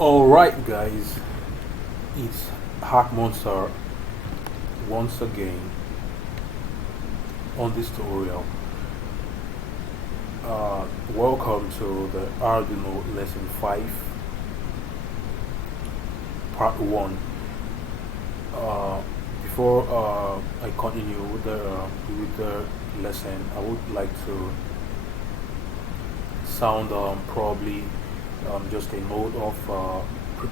Alright guys, it's Hack Monster once again on this tutorial. Welcome to the Arduino lesson 5 part 1. Before I continue with the lesson, I would like to sound probably just a note of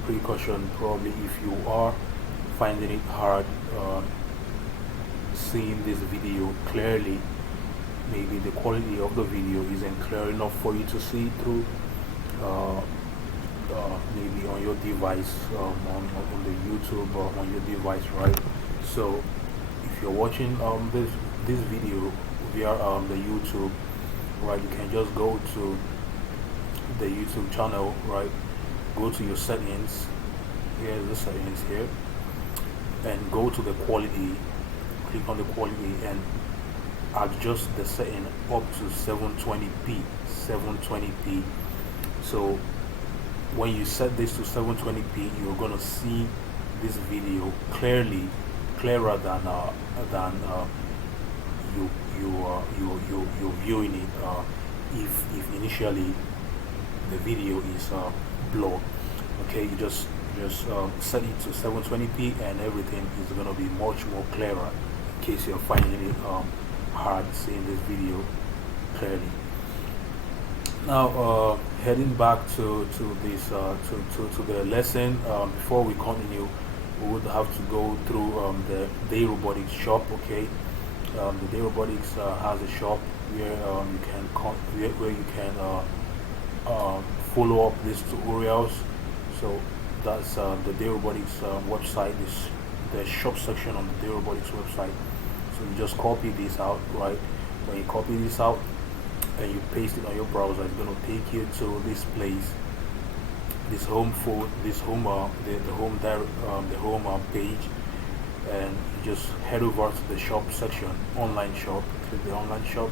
precaution. Probably if you are finding it hard seeing this video clearly, maybe the quality of the video isn't clear enough for you to see through, maybe on your device, on the YouTube or on your device, right? So if you're watching this video via the YouTube, right, you can just go to the YouTube channel, right? Go to your settings. Here's the settings here, and go to the quality. Click on the quality and adjust the setting up to 720p. So when you set this to 720p, you're gonna see this video clearer than you're viewing it if initially the video is blurred. Okay, you just set it to 720p and everything is gonna be much more clearer, in case you're finding it hard seeing this video clearly. Now heading back to this to the lesson. Before we continue, we would have to go through the Day Robotics shop. Okay, the Day Robotics has a shop where you can where you can follow up these tutorials. So that's the Day Robotics website. Is the shop section on the Day Robotics website. So you just copy this out, right? When you copy this out and you paste it on your browser, it's going to take you to this place, this home for this home the home direct the home page, and you just head over to the shop section, online shop. Click the online shop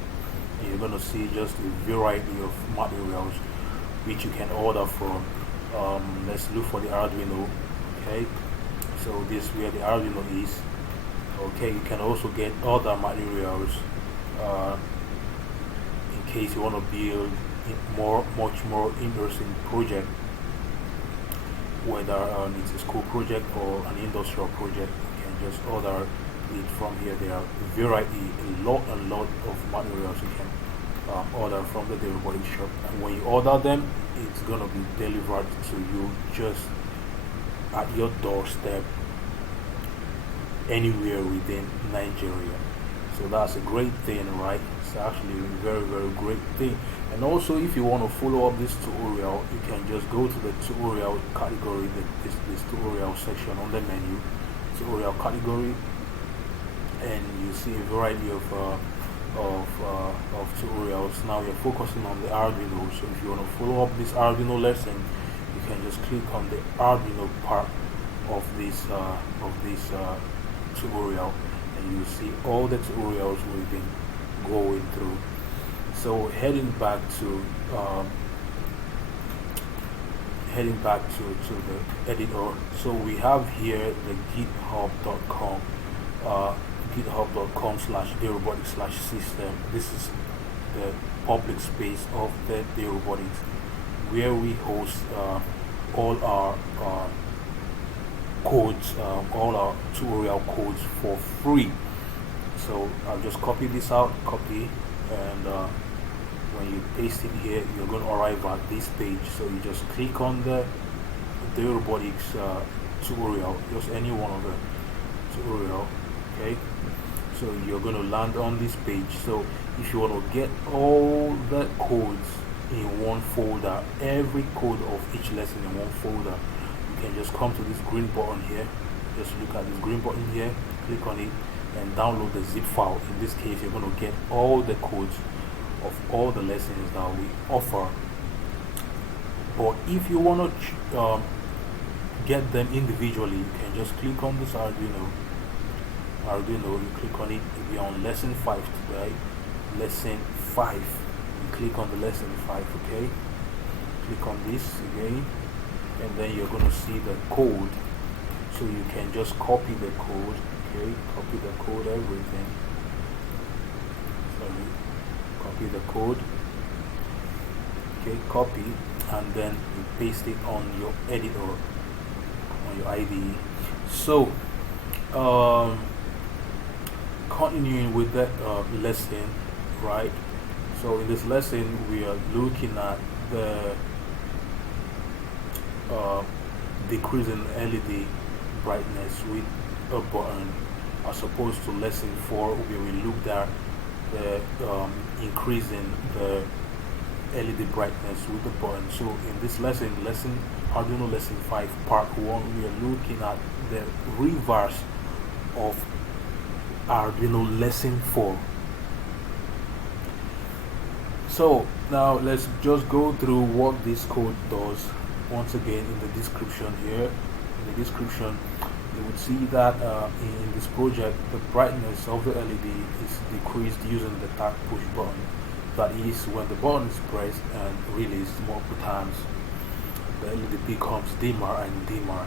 and you're going to see just a variety of materials which you can order from. Let's look for the Arduino. Okay, so this is where the Arduino is. Okay, you can also get other materials in case you want to build much more interesting project, whether it's a school project or an industrial project. You can just order it from here. There are a lot of materials you can order from the robotics shop, and when you order them, it's gonna be delivered to you just at your doorstep anywhere within Nigeria. So that's a great thing, right? It's actually a very great thing. And also, if you want to follow up this tutorial, you can just go to the tutorial category, this tutorial section on the menu, tutorial category, and you see a variety of tutorials. Now you're focusing on the Arduino, so if you want to follow up this Arduino lesson, you can just click on the Arduino part of this tutorial, and you see all the tutorials we've been going through. So heading back to the editor. So we have here the github.com github.com/dayrobotics/system. This is the public space of the Day Robotics, where we host all our codes, all our tutorial codes for free. So I'll just copy this out, and when you paste it here, you're going to arrive at this page. So you just click on the Day Robotics tutorial, just any one of the tutorial. Okay, so you're going to land on this page. So if you want to get all the codes in one folder, every code of each lesson in one folder, you can just come to this green button here. Just look at this green button here, click on it, and download the zip file. In this case, you're going to get all the codes of all the lessons that we offer. But if you want to get them individually, you can just click on this Arduino, you click on it. We are on lesson 5 today. Lesson 5. You click on the lesson 5. Okay, click on this again, and then you're going to see the code. So you can just copy the code, okay, copy the code, everything. So you copy the code, okay, copy, and then you paste it on your editor, on your IDE. So continuing with that lesson, right? So in this lesson we are looking at the decreasing LED brightness with a button, as opposed to lesson 4 where we looked at the increasing the LED brightness with the button. So in this lesson, Arduino lesson 5 part 1, we are looking at the reverse of Arduino lesson 4. So now let's just go through what this code does. Once again, in the description here, in the description you would see that in this project the brightness of the LED is decreased using the tag push button. That is, when the button is pressed and released multiple times, the LED becomes dimmer and dimmer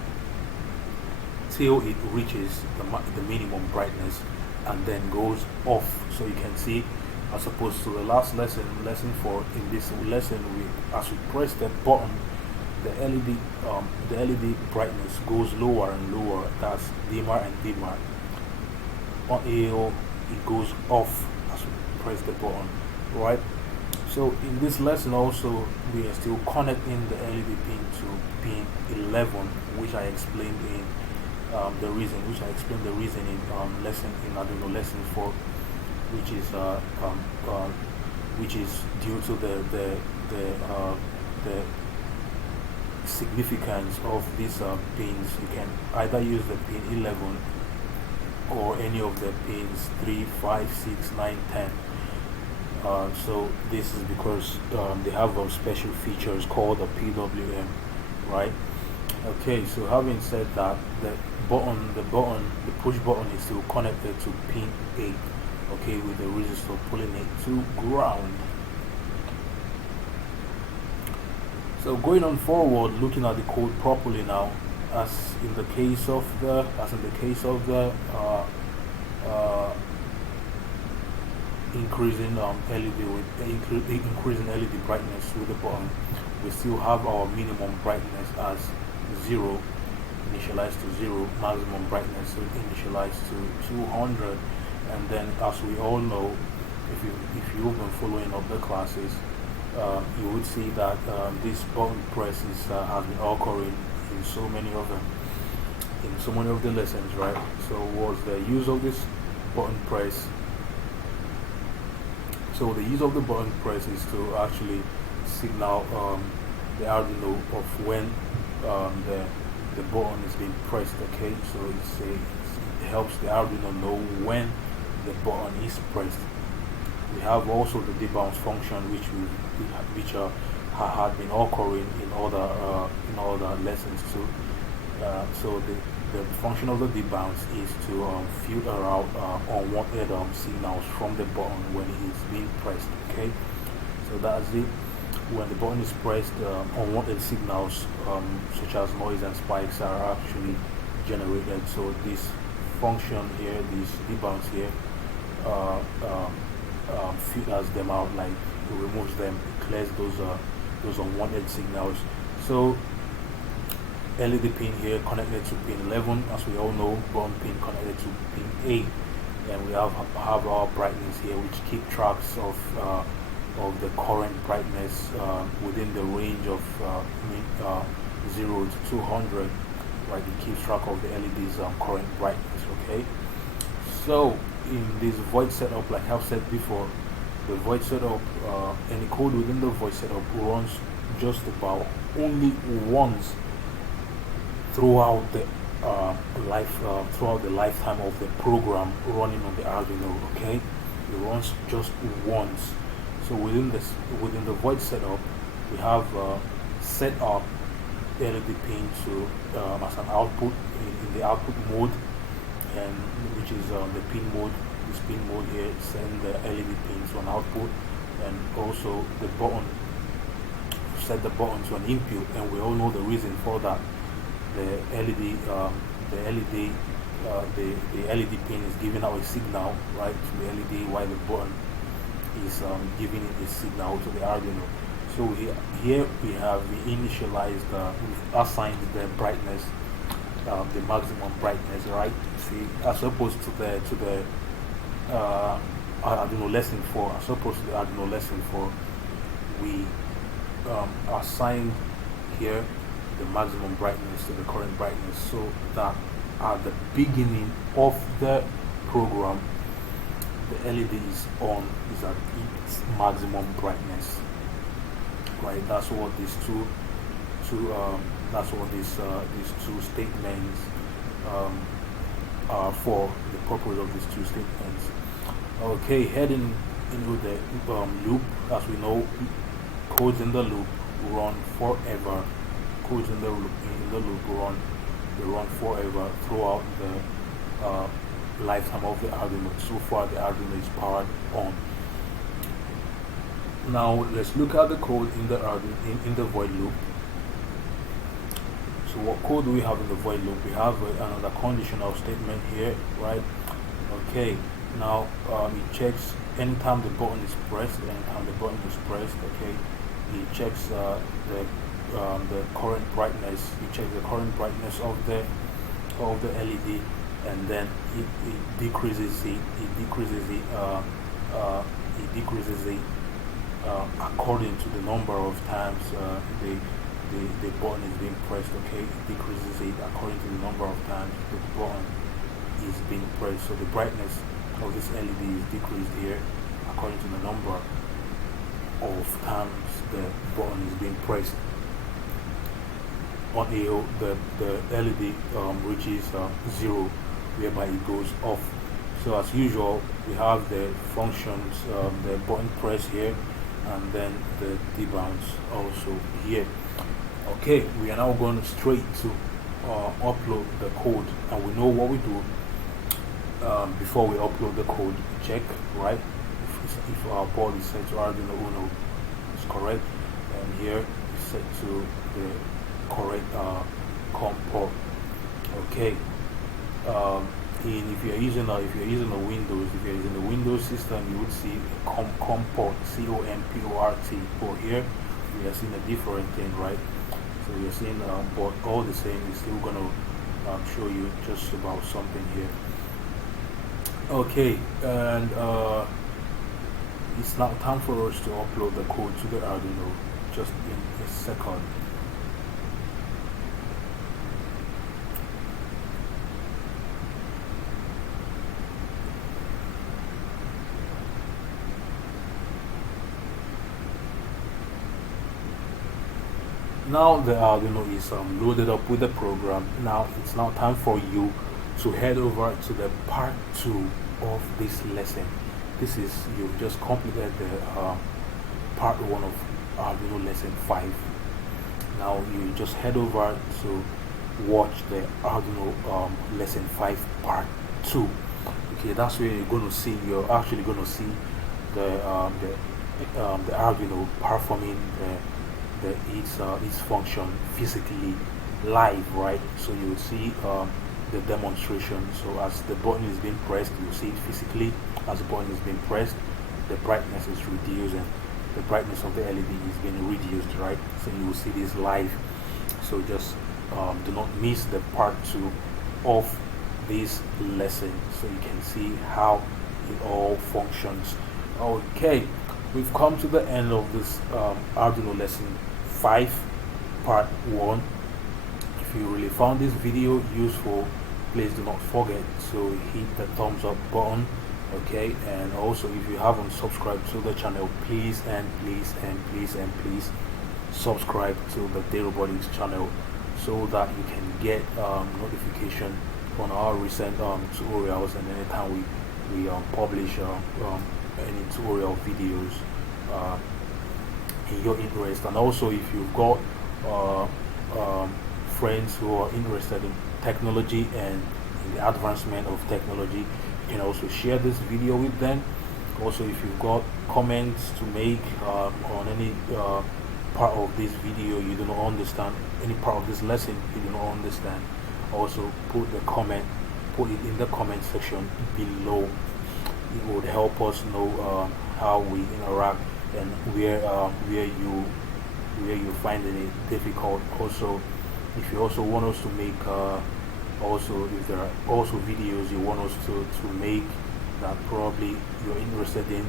till it reaches the minimum brightness and then goes off. So you can see, as opposed to the last lesson, lesson 4, in this lesson as we press that button, the LED brightness goes lower and lower. That's dimmer and dimmer until it goes off as we press the button, right? So in this lesson also we are still connecting the LED pin to pin 11, which I explained in the reason in Arduino lesson 4, which is due to the significance of these pins. You can either use the pin 11 or any of the pins 3, 5, 6, 9, 10. So this is because they have special features called the PWM, right? Okay, so having said that, the push button is still connected to pin 8, okay, with the resistor pulling it to ground. So going on forward, looking at the code properly now, as in the case of the increasing increasing LED brightness with the button, we still have our minimum brightness as 0, initialized to 0, maximum brightness initialized to 200, and then, as we all know, if you've been following up the classes, you would see that this button press has been occurring in so many of them, in so many of the lessons, right? So what's the use of this button press? So the use of the button press is to actually signal the Arduino of when the button is being pressed, okay? So it helps the Arduino know when the button is pressed. We have also the debounce function, which had been occurring in other lessons too. So the function of the debounce is to filter out unwanted signals from the button when it is being pressed, okay? So that's it. When the button is pressed, unwanted signals such as noise and spikes are actually generated. So this function here, this debounce here, filters them out, like it removes them, it clears those unwanted signals. So LED pin here connected to pin 11, as we all know, button pin connected to pin 8, and we have our brightness here, which keep tracks of the current brightness within the range of 0 to 200, right? It keeps track of the LED's current brightness, okay? So in this void setup, like I've said before, the void setup, any code within the void setup runs just about only once throughout the lifetime of the program running on the Arduino, okay? It runs just once. So within the void setup, we have set up LED pin to as an output in the output mode, and which is the pin mode. This pin mode here send the LED pin to an output, and also the button set the button to an input, and we all know the reason for that. The LED, the LED pin is giving out a signal, right, to the LED, while the button is giving it a signal to the Arduino. So here we initialized, we've assigned the brightness, the maximum brightness, right? See, as opposed to the Arduino lesson 4, as opposed to the Arduino lesson 4, we assigned here the maximum brightness to the current brightness, so that at the beginning of the program, the LED is on, is at its maximum brightness, right? That's what these two statements are for, the purpose of these two statements. Okay, heading into the loop. As we know, codes in the loop run forever. Codes in the loop run forever throughout the lifetime of the Arduino. So far, the Arduino is powered on. Now let's look at the code in the Arduino in the void loop. So what code do we have in the void loop? We have another conditional statement here, right? Okay. Now it checks anytime the button is pressed. Okay, it checks the current brightness. It checks the current brightness of the LED, and then it decreases it. It decreases it according to the number of times the button is being pressed. Okay, it decreases it according to the number of times the button is being pressed. So the brightness of this LED is decreased here according to the number of times the button is being pressed. Until the LED reaches 0, whereby it goes off. So as usual, we have the functions, the button press here, and then the debounce also here. Okay, we are now going straight to upload the code, and we know what we do. Before we upload the code, we check, right, if our board is set to Arduino Uno, it's correct, and here is set to the correct COM port. Okay. If you're using a Windows system, you would see a COM port, COMPORT port. Here we are seeing a different thing, right? So we are seeing, but all the same, it's still gonna show you just about something here. Okay, and it's now time for us to upload the code to the Arduino, just in a second. Now the Arduino is loaded up with the program. Now it's now time for you to head over to the part 2 of this lesson. This is, you've just completed the part 1 of Arduino lesson 5. Now you just head over to watch the Arduino lesson 5 part 2. Okay, that's where you're actually going to see the Arduino performing its function physically live, right? So you'll see the demonstration. So as the button is being pressed, you'll see it physically. As the button is being pressed, the brightness is reduced, and the brightness of the LED is being reduced, right? So you will see this live. So just do not miss the part 2 of this lesson, so you can see how it all functions. Okay, we've come to the end of this Arduino lesson 5 part 1. If you really found this video useful, please do not forget to hit the thumbs up button. Okay, and also if you haven't subscribed to the channel, please subscribe to the Day Robotics channel, so that you can get notification on our recent tutorials, and anytime we publish any tutorial videos in your interest. And also, if you've got friends who are interested in technology and in the advancement of technology, you can also share this video with them. Also, if you've got comments to make on any part of this video you do not understand, any part of this lesson you do not understand, also put it in the comment section below. It would help us know how we interact and where you finding it difficult. Also, if you also want us to make also if there are also videos you want us to make that probably you're interested in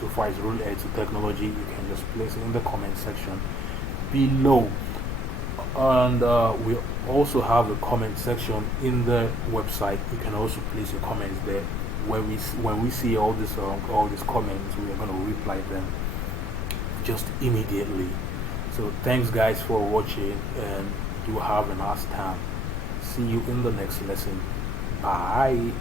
so far it's related to technology, you can just place it in the comment section below. And we also have a comment section in the website. You can also place your comments there. When we see all these comments, we are going to reply them just immediately. So thanks guys for watching, and do have a nice time. See you in the next lesson. Bye.